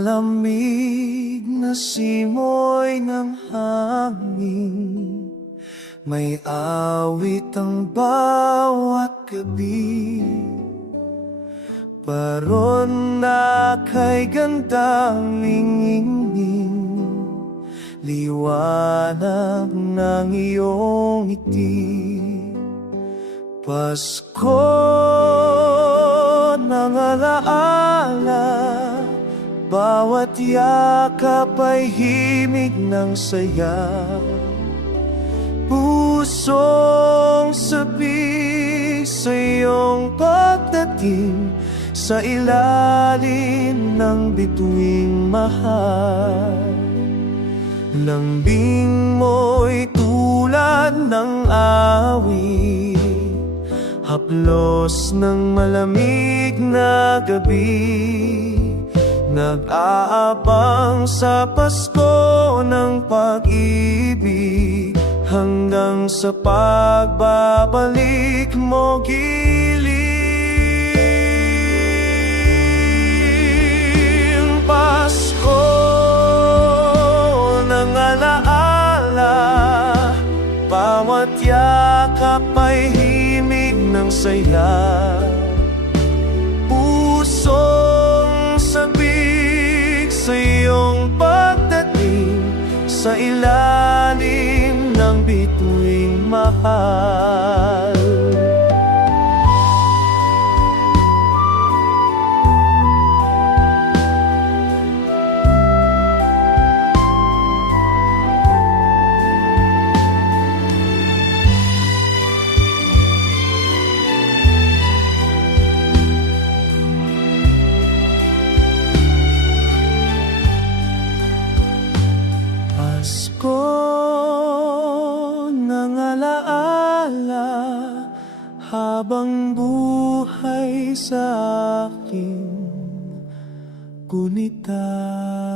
malamig na simoy ng hangin, may awit ang bawat gabi. Paron na kay gandang linging, liwanag ng iyong ngiti. Pasko ng alaala, bawat yakap ay himig ng saya. Pusong sabik sa iyong pagdating, sa ilalim ng bituing mahal. Lambing mo'y tulad ng awit, haplos ng malamig na gabi. Nag-aabang sa Pasko ng pag-ibig, hanggang sa pagbabalik mo giling. Pasko ng alaala, bawat yakap ay himig ng saya. Pusong sabik sa iyong pagdating, sa ilalim ng bituing mahal. Pasko ng alaala, habang buhay sa aking gunita.